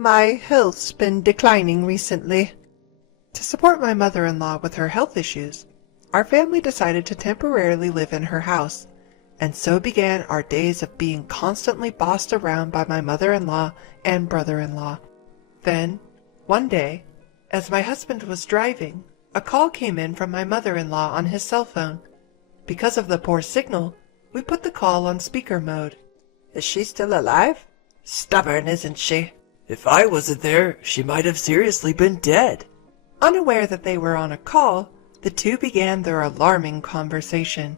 My health's been declining recently. To support my mother-in-law with her health issues, our family decided to temporarily live in her house, and so began our days of being constantly bossed around by my mother-in-law and brother-in-law. Then, one day, as my husband was driving, a call came in from my mother-in-law on his cell phone. Because of the poor signal, we put the call on speaker mode. Is she still alive? Stubborn, isn't she? If I wasn't there, she might have seriously been dead. Unaware that they were on a call, the two began their alarming conversation.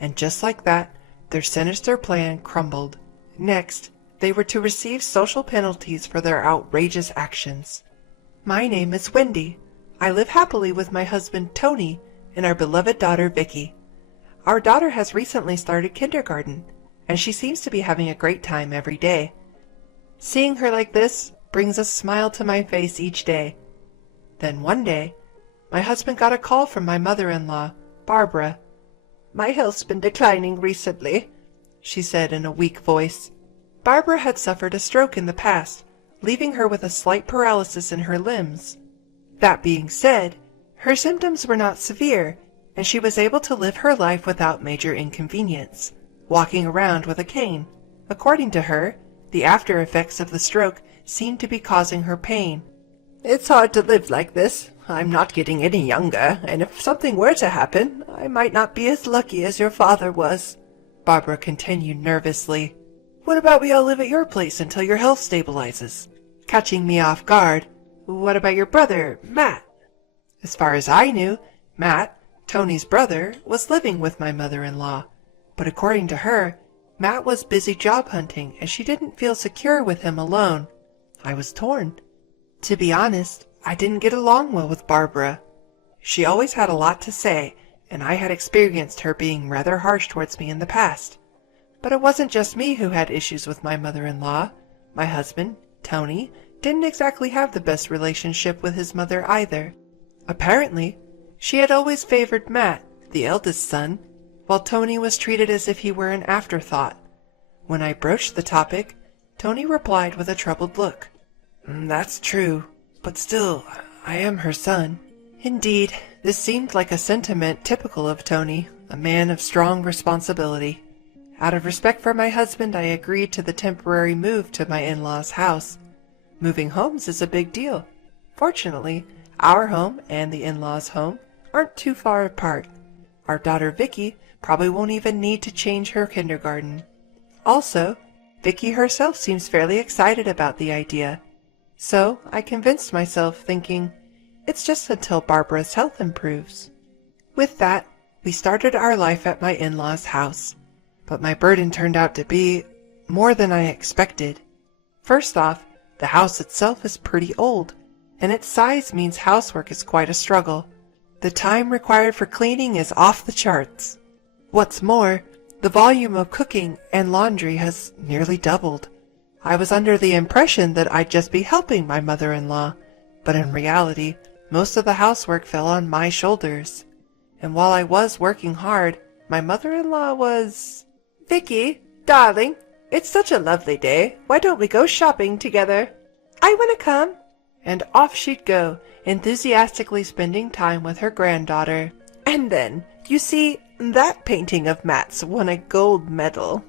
And just like that, their sinister plan crumbled. Next, they were to receive social penalties for their outrageous actions. My name is Wendy. I live happily with my husband Tony and our beloved daughter Vicky. Our daughter has recently started kindergarten, and she seems to be having a great time every day. Seeing her like this brings a smile to my face each day. Then one day, my husband got a call from my mother-in-law, Barbara. My health's been declining recently, she said in a weak voice. Barbara had suffered a stroke in the past, leaving her with a slight paralysis in her limbs. That being said, her symptoms were not severe, and she was able to live her life without major inconvenience, walking around with a cane. According to her, the after effects of the stroke seemed to be causing her pain. It's hard to live like this. I'm not getting any younger, and if something were to happen, I might not be as lucky as your father was, Barbara continued nervously. What about we all live at your place until your health stabilizes? Catching me off guard. What about your brother, Matt? As far as I knew, Matt, Tony's brother, was living with my mother-in-law. But according to her, Matt was busy job hunting and she didn't feel secure with him alone. I was torn. To be honest, I didn't get along well with Barbara. She always had a lot to say, and I had experienced her being rather harsh towards me in the past. But it wasn't just me who had issues with my mother-in-law. My husband, Tony, didn't exactly have the best relationship with his mother either. Apparently, she had always favored Matt, the eldest son, while Tony was treated as if he were an afterthought. When I broached the topic, Tony replied with a troubled look. That's true, but still, I am her son. Indeed, this seemed like a sentiment typical of Tony, a man of strong responsibility. Out of respect for my husband, I agreed to the temporary move to my in-laws' house. Moving homes is a big deal. Fortunately, our home and the in-laws' home aren't too far apart. Our daughter Vicky probably won't even need to change her kindergarten. Also, Vicky herself seems fairly excited about the idea. So I convinced myself, thinking, it's just until Barbara's health improves. With that, we started our life at my in-laws' house. But my burden turned out to be more than I expected. First off, the house itself is pretty old, and its size means housework is quite a struggle. The time required for cleaning is off the charts. What's more, the volume of cooking and laundry has nearly doubled. I was under the impression that I'd just be helping my mother-in-law, but in reality, most of the housework fell on my shoulders. And while I was working hard, my mother-in-law was... Vicky, darling, it's such a lovely day. Why don't we go shopping together? I want to come. And off she'd go, enthusiastically spending time with her granddaughter. And then, you see, that painting of Matt's won a gold medal.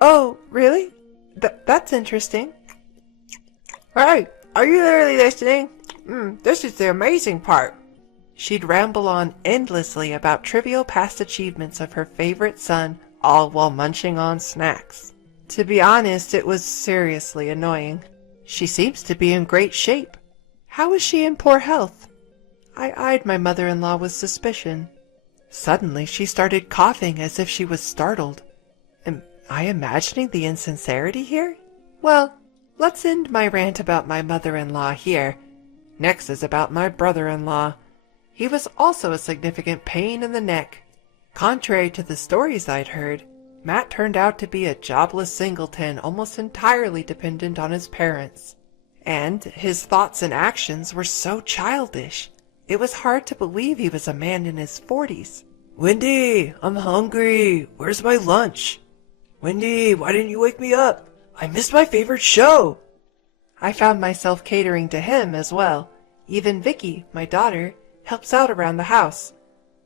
Oh, really? That's interesting. Hey, are you really listening? This is the amazing part. She'd ramble on endlessly about trivial past achievements of her favorite son, all while munching on snacks. To be honest, it was seriously annoying. She seems to be in great shape. How is she in poor health? I eyed my mother-in-law with suspicion. Suddenly, she started coughing as if she was startled. Am I imagining the insincerity here? Well, let's end my rant about my mother-in-law here. Next is about my brother-in-law. He was also a significant pain in the neck. Contrary to the stories I'd heard, Matt turned out to be a jobless singleton almost entirely dependent on his parents. And his thoughts and actions were so childish. It was hard to believe he was a man in his 40s. Wendy, I'm hungry. Where's my lunch? Wendy, why didn't you wake me up? I missed my favorite show. I found myself catering to him as well. Even Vicky, my daughter, helps out around the house.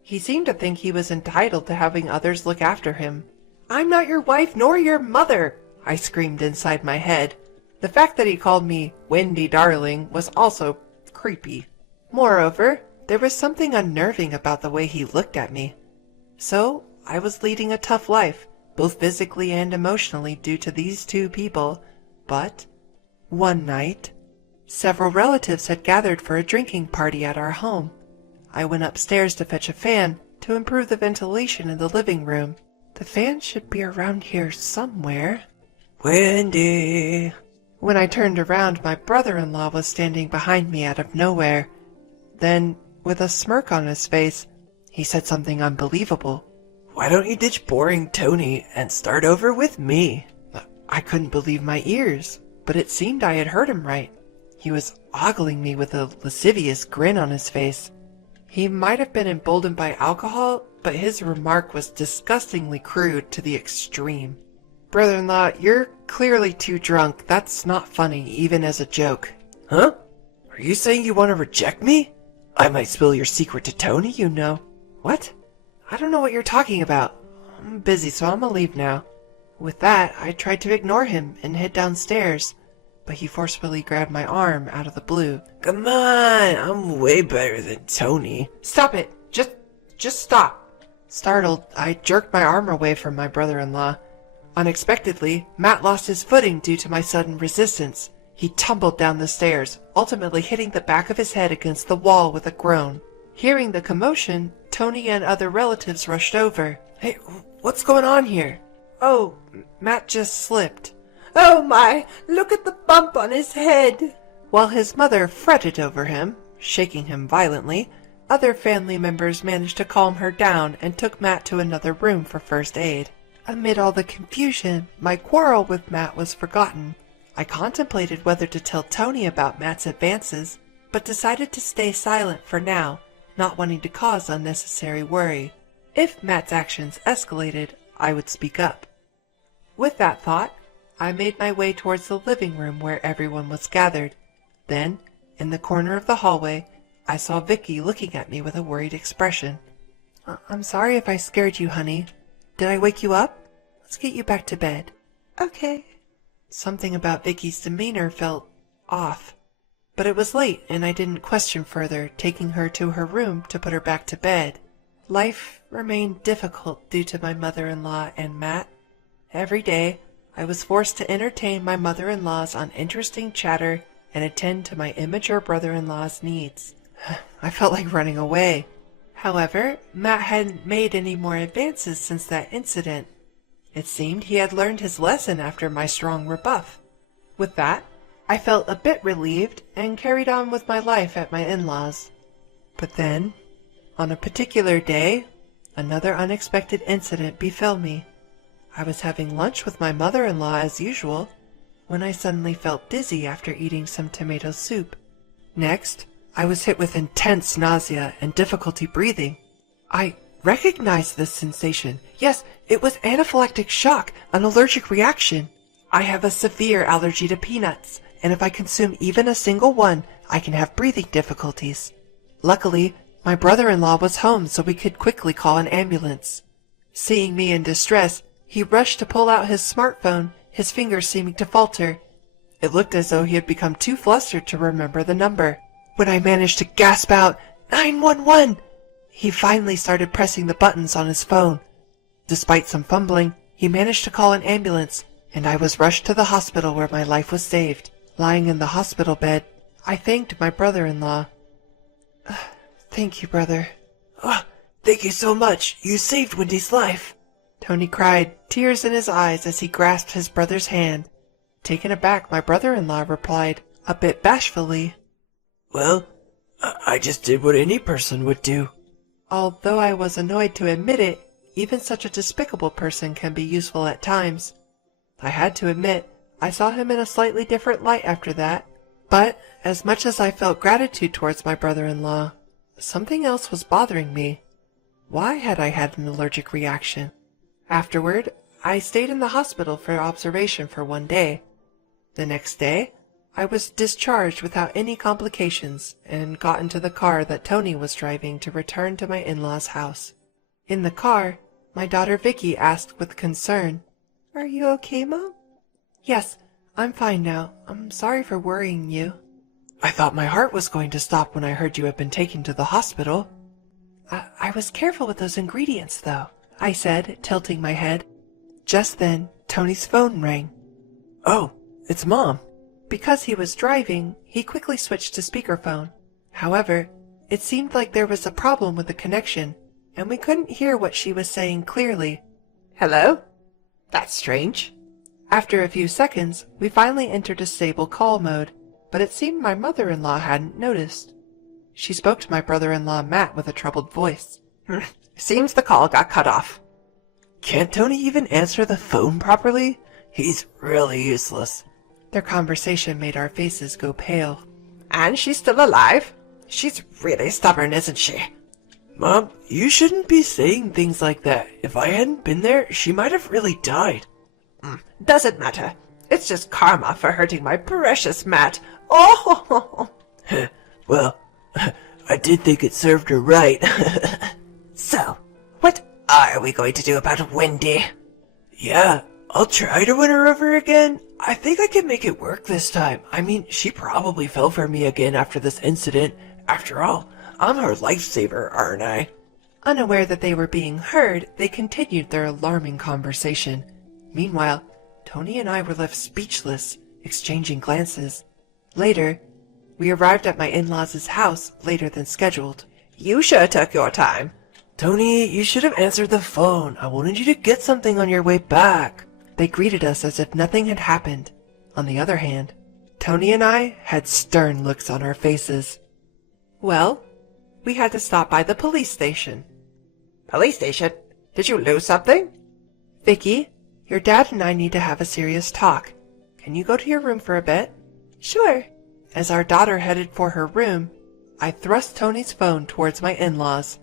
He seemed to think he was entitled to having others look after him. I'm not your wife nor your mother, I screamed inside my head. The fact that he called me Wendy Darling was also creepy. Moreover, there was something unnerving about the way he looked at me. So, I was leading a tough life, both physically and emotionally due to these two people, but one night, several relatives had gathered for a drinking party at our home. I went upstairs to fetch a fan to improve the ventilation in the living room. The fan should be around here somewhere. Wendy! When I turned around, my brother-in-law was standing behind me out of nowhere. Then, with a smirk on his face, he said something unbelievable. Why don't you ditch boring Tony and start over with me? I couldn't believe my ears, but it seemed I had heard him right. He was ogling me with a lascivious grin on his face. He might have been emboldened by alcohol, but his remark was disgustingly crude to the extreme. Brother-in-law, you're clearly too drunk. That's not funny, even as a joke. Huh? Are you saying you want to reject me? I might spill your secret to Tony, you know. What? I don't know what you're talking about. I'm busy, so I'm gonna leave now. With that, I tried to ignore him and head downstairs, but he forcefully grabbed my arm out of the blue. Come on, I'm way better than Tony. Stop it! Just stop! Startled, I jerked my arm away from my brother-in-law. Unexpectedly, Matt lost his footing due to my sudden resistance. He tumbled down the stairs, ultimately hitting the back of his head against the wall with a groan. Hearing the commotion, Tony and other relatives rushed over. Hey, what's going on here? Oh, Matt just slipped. Oh my, look at the bump on his head! While his mother fretted over him, shaking him violently, other family members managed to calm her down and took Matt to another room for first aid. Amid all the confusion, my quarrel with Matt was forgotten. I contemplated whether to tell Tony about Matt's advances, but decided to stay silent for now, not wanting to cause unnecessary worry. If Matt's actions escalated, I would speak up. With that thought, I made my way towards the living room where everyone was gathered. Then, in the corner of the hallway, I saw Vicky looking at me with a worried expression. I'm sorry if I scared you, honey. Did I wake you up? Let's get you back to bed. Okay. Something about Vicky's demeanor felt off. But it was late, and I didn't question further, taking her to her room to put her back to bed. Life remained difficult due to my mother-in-law and Matt. Every day, I was forced to entertain my mother-in-law's uninteresting chatter and attend to my immature brother-in-law's needs. I felt like running away. However, Matt hadn't made any more advances since that incident. It seemed he had learned his lesson after my strong rebuff. With that, I felt a bit relieved and carried on with my life at my in-laws. But then, on a particular day, another unexpected incident befell me. I was having lunch with my mother-in-law as usual, when I suddenly felt dizzy after eating some tomato soup. Next, I was hit with intense nausea and difficulty breathing. I recognized this sensation. Yes, it was anaphylactic shock, an allergic reaction. I have a severe allergy to peanuts, and if I consume even a single one, I can have breathing difficulties. Luckily, my brother-in-law was home so we could quickly call an ambulance. Seeing me in distress, he rushed to pull out his smartphone, his fingers seeming to falter. It looked as though he had become too flustered to remember the number. When I managed to gasp out, 911! He finally started pressing the buttons on his phone. Despite some fumbling, he managed to call an ambulance, and I was rushed to the hospital where my life was saved. Lying in the hospital bed, I thanked my brother-in-law. Thank you, brother. Oh, thank you so much. You saved Wendy's life. Tony cried, tears in his eyes as he grasped his brother's hand. Taken aback, my brother-in-law replied, a bit bashfully, Well, I just did what any person would do. Although I was annoyed to admit it, even such a despicable person can be useful at times. I had to admit, I saw him in a slightly different light after that. But, as much as I felt gratitude towards my brother-in-law, something else was bothering me. Why had I had an allergic reaction? Afterward, I stayed in the hospital for observation for one day. The next day, I was discharged without any complications and got into the car that Tony was driving to return to my in-laws' house. In the car, my daughter Vicky asked with concern, "Are you okay, Mom?" "Yes, I'm fine now. I'm sorry for worrying you." "I thought my heart was going to stop when I heard you had been taken to the hospital." I was careful with those ingredients, though," I said, tilting my head. Just then, Tony's phone rang. "Oh, it's Mom." Because he was driving, he quickly switched to speakerphone. However, it seemed like there was a problem with the connection, and we couldn't hear what she was saying clearly. "Hello? That's strange." After a few seconds, we finally entered a stable call mode, but it seemed my mother-in-law hadn't noticed. She spoke to my brother-in-law Matt with a troubled voice. "Seems the call got cut off." "Can't Tony even answer the phone properly? He's really useless." Their conversation made our faces go pale. "And she's still alive? She's really stubborn, isn't she?" "Mom, you shouldn't be saying things like that. If I hadn't been there, she might have really died." "Doesn't matter. It's just karma for hurting my precious Matt. Oh!" "Well, I did think it served her right." "So, what are we going to do about Wendy?" "Yeah, I'll try to win her over again. I think I can make it work this time. I mean, she probably fell for me again after this incident. After all, I'm her lifesaver, aren't I?" Unaware that they were being heard, they continued their alarming conversation. Meanwhile, Tony and I were left speechless, exchanging glances. Later, we arrived at my in-laws' house later than scheduled. "You sure took your time." "Tony, you should have answered the phone. I wanted you to get something on your way back." They greeted us as if nothing had happened. On the other hand, Tony and I had stern looks on our faces. Well, we had to stop by the police station. "Police station? Did you lose something?" "Vicky, your dad and I need to have a serious talk. Can you go to your room for a bit?" "Sure." As our daughter headed for her room, I thrust Tony's phone towards my in-laws.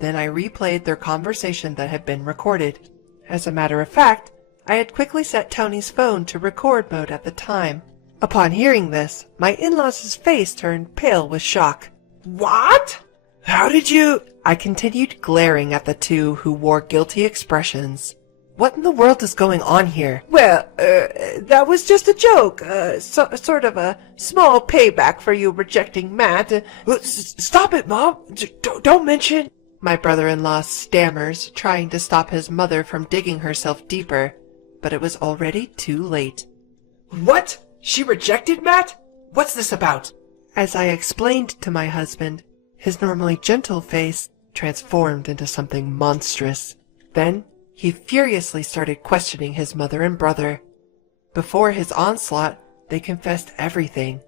Then I replayed their conversation that had been recorded. As a matter of fact, I had quickly set Tony's phone to record mode at the time. Upon hearing this, my in-laws' face turned pale with shock. "What? How did you—" I continued glaring at the two who wore guilty expressions. "What in the world is going on here?" "Well, that was just a joke. Sort of a small payback for you rejecting Matt. Stop it, Mom. Don't mention—" My brother-in-law stammers, trying to stop his mother from digging herself deeper, but it was already too late. "What? She rejected Matt? What's this about?" As I explained to my husband, his normally gentle face transformed into something monstrous. Then he furiously started questioning his mother and brother. Before his onslaught, they confessed everything.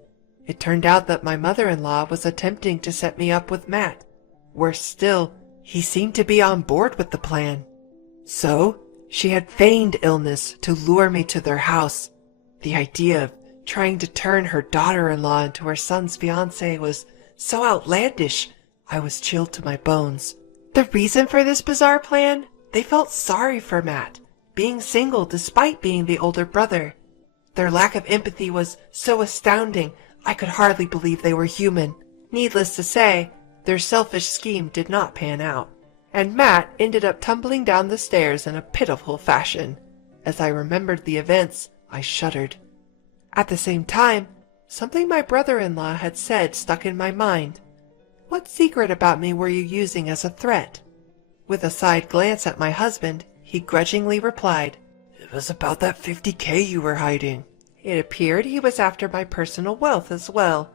It turned out that my mother-in-law was attempting to set me up with Matt. Worse still, he seemed to be on board with the plan. So, she had feigned illness to lure me to their house. The idea of trying to turn her daughter-in-law into her son's fiancé was so outlandish, I was chilled to my bones. The reason for this bizarre plan? They felt sorry for Matt, being single despite being the older brother. Their lack of empathy was so astounding, I could hardly believe they were human. Needless to say, their selfish scheme did not pan out, and Matt ended up tumbling down the stairs in a pitiful fashion. As I remembered the events, I shuddered. At the same time, something my brother-in-law had said stuck in my mind. "What secret about me were you using as a threat?" With a side glance at my husband, he grudgingly replied, "It was about that $50K you were hiding." It appeared he was after my personal wealth as well,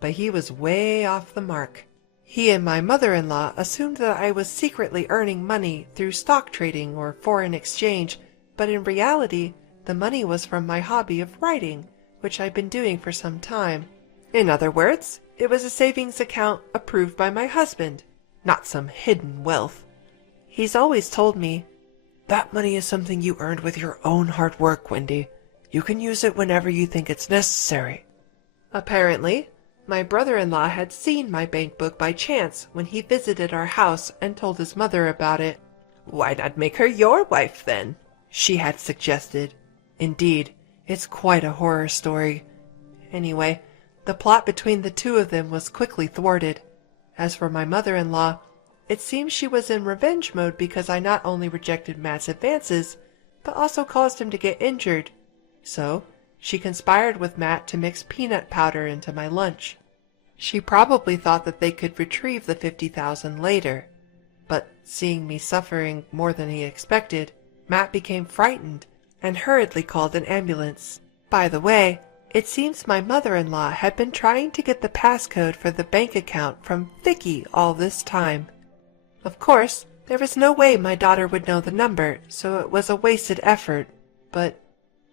but he was way off the mark. He and my mother-in-law assumed that I was secretly earning money through stock trading or foreign exchange, but in reality, the money was from my hobby of writing, which I'd been doing for some time. In other words, it was a savings account approved by my husband, not some hidden wealth. He's always told me, "That money is something you earned with your own hard work, Wendy. You can use it whenever you think it's necessary." Apparently, my brother-in-law had seen my bank book by chance when he visited our house and told his mother about it. "Why not make her your wife, then?" she had suggested. Indeed, it's quite a horror story. Anyway, the plot between the two of them was quickly thwarted. As for my mother-in-law, it seems she was in revenge mode because I not only rejected Matt's advances, but also caused him to get injured. So, she conspired with Matt to mix peanut powder into my lunch. She probably thought that they could retrieve the $50,000 later. But seeing me suffering more than he expected, Matt became frightened and hurriedly called an ambulance. By the way, it seems my mother-in-law had been trying to get the passcode for the bank account from Vicky all this time. Of course, there was no way my daughter would know the number, so it was a wasted effort. But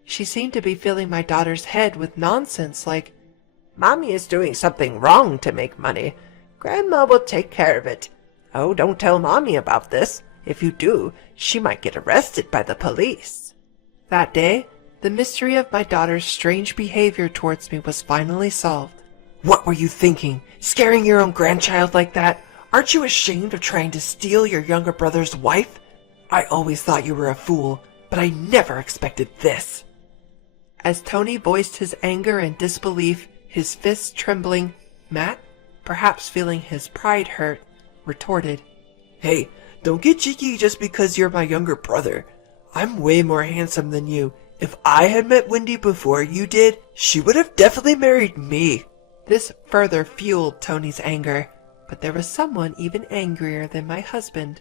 she seemed to be filling my daughter's head with nonsense like, "Mommy is doing something wrong to make money. Grandma will take care of it. Oh, don't tell Mommy about this. If you do, she might get arrested by the police." That day, the mystery of my daughter's strange behavior towards me was finally solved. "What were you thinking? Scaring your own grandchild like that? Aren't you ashamed of trying to steal your younger brother's wife? I always thought you were a fool, but I never expected this." As Tony voiced his anger and disbelief, his fists trembling, Matt, perhaps feeling his pride hurt, retorted, "Hey, don't get cheeky just because you're my younger brother. I'm way more handsome than you. If I had met Wendy before you did, she would have definitely married me." This further fueled Tony's anger, but there was someone even angrier than my husband.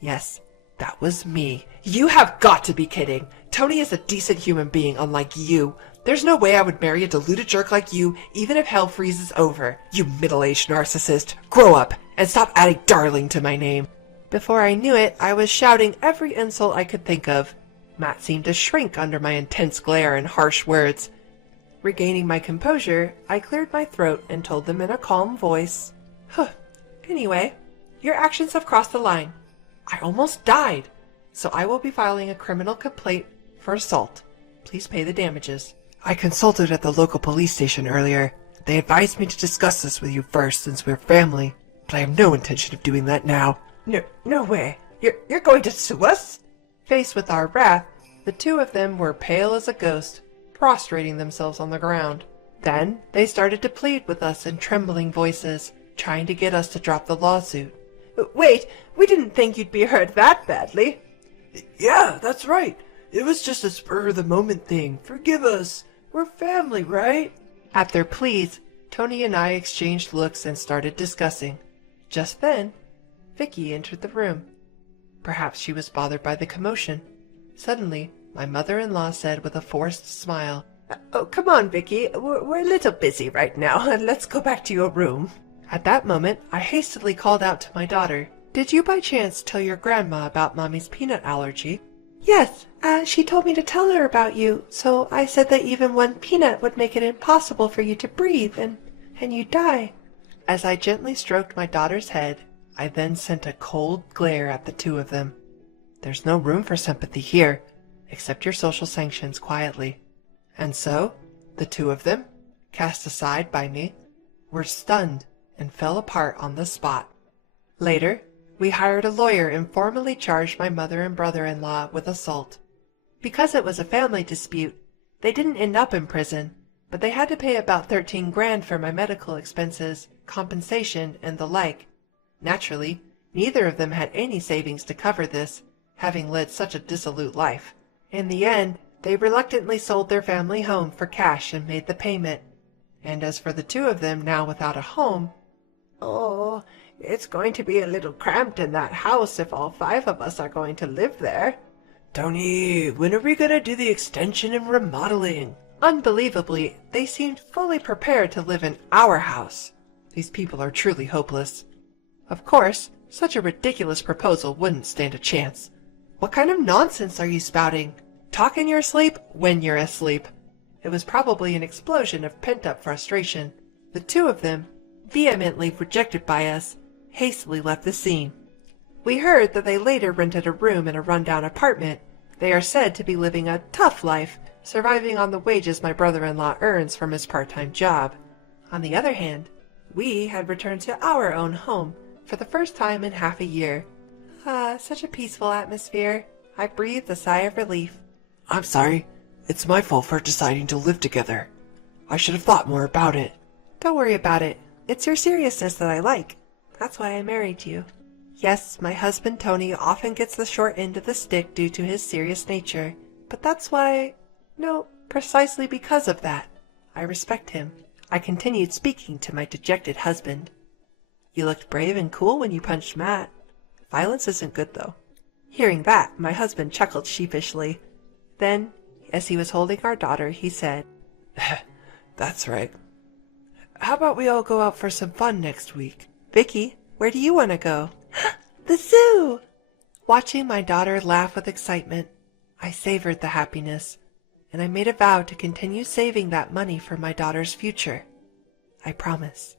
Yes, that was me. "You have got to be kidding. Tony is a decent human being unlike you. There's no way I would marry a deluded jerk like you, even if hell freezes over. You middle-aged narcissist. Grow up and stop adding darling to my name." Before I knew it, I was shouting every insult I could think of. Matt seemed to shrink under my intense glare and harsh words. Regaining my composure, I cleared my throat and told them in a calm voice, Anyway, your actions have crossed the line. I almost died, so I will be filing a criminal complaint for assault. Please pay the damages." "I consulted at the local police station earlier. They advised me to discuss this with you first since we're family, but I have no intention of doing that now." No way. You're going to sue us?" Faced with our wrath, the two of them were pale as a ghost, prostrating themselves on the ground. Then they started to plead with us in trembling voices, trying to get us to drop the lawsuit. "Wait, we didn't think you'd be hurt that badly." "Yeah, that's right. It was just a spur-of-the-moment thing. Forgive us. We're family, right?" At their pleas, Tony and I exchanged looks and started discussing. Just then, Vicky entered the room. Perhaps she was bothered by the commotion. Suddenly, my mother-in-law said with a forced smile, "Oh, come on, Vicky. We're a little busy right now. Let's go back to your room." At that moment, I hastily called out to my daughter, "Did you by chance tell your grandma about Mommy's peanut allergy?" "Yes, she told me to tell her about you, so I said that even one peanut would make it impossible for you to breathe, and you'd die." As I gently stroked my daughter's head, I then sent a cold glare at the two of them. There's no room for sympathy here. Accept your social sanctions quietly. And so, the two of them, cast aside by me, were stunned and fell apart on the spot. Later, we hired a lawyer and formally charged my mother and brother-in-law with assault. Because it was a family dispute, they didn't end up in prison, but they had to pay about 13 grand for my medical expenses, compensation, and the like. Naturally, neither of them had any savings to cover this, having led such a dissolute life. In the end, they reluctantly sold their family home for cash and made the payment. And as for the two of them now without a home, "Oh, it's going to be a little cramped in that house if all 5 of us are going to live there." "Tony, when are we gonna do the extension and remodeling?" unbelievably, they seemed fully prepared to live in our house. These people are truly hopeless. Of course, such a ridiculous proposal wouldn't stand a chance. What kind of nonsense are you spouting? Talk in your sleep when you're asleep. It was probably an explosion of pent-up frustration. The two of them, vehemently rejected by us, hastily left the scene. We heard that they later rented a room in a rundown apartment. They are said to be living a tough life, surviving on the wages my brother-in-law earns from his part-time job. On the other hand, we had returned to our own home for the first time in half a year. Such a peaceful atmosphere. I breathed a sigh of relief. "I'm sorry. It's my fault for deciding to live together. I should have thought more about it. Don't worry about it. It's your seriousness that I like. That's why I married you. Yes, my husband Tony often gets the short end of the stick due to his serious nature, but that's why... No, precisely because of that. I respect him. I continued speaking to my dejected husband. You looked brave and cool when you punched Matt. Violence isn't good, though. Hearing that, my husband chuckled sheepishly. Then, as he was holding our daughter, he said, That's right. How about we all go out for some fun next week? Vicky, where do you want to go? The zoo! Watching my daughter laugh with excitement, I savored the happiness, and I made a vow to continue saving that money for my daughter's future. I promise.